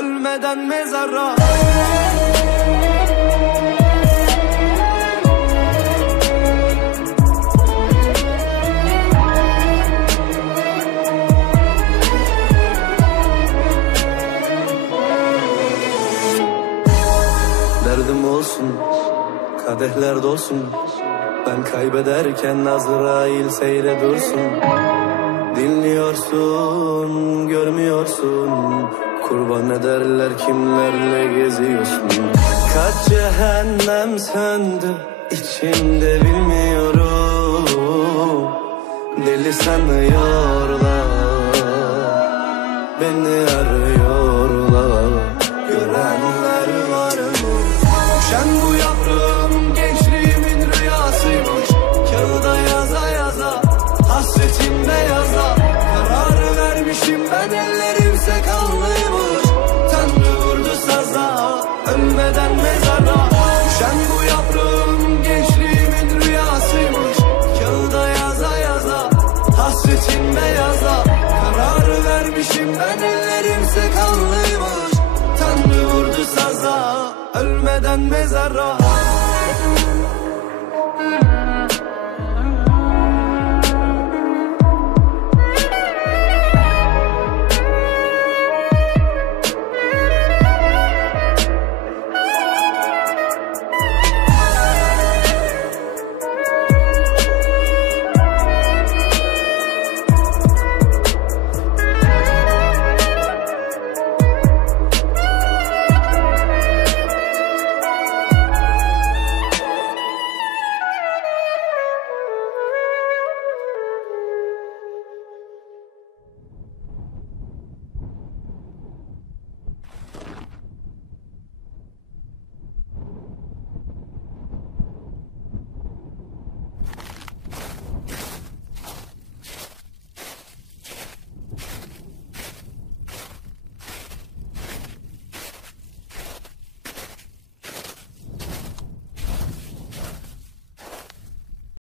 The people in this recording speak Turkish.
Ölmeden mezara. Derdim olsun, kadehler dolsun. Ben kaybederken Azrail seyre dursun Dinliyorsun, görmüyorsun. Kurban ederler kimlerle geziyorsun. Kaç cehennem söndü içimde bilmiyorum. Deli sanıyorlar Beni arıyorlar. Görenler var mı? Düşen bu yaprağım Ölmeden mezara. Düşen bu yaprağım gençliğimin rüyasıymış. Kağıda yaza yaza Hasretim beyaza Kararı vermişim ben ellerimse kanlıymış. Tanrı vurdu saza Ölmeden mezara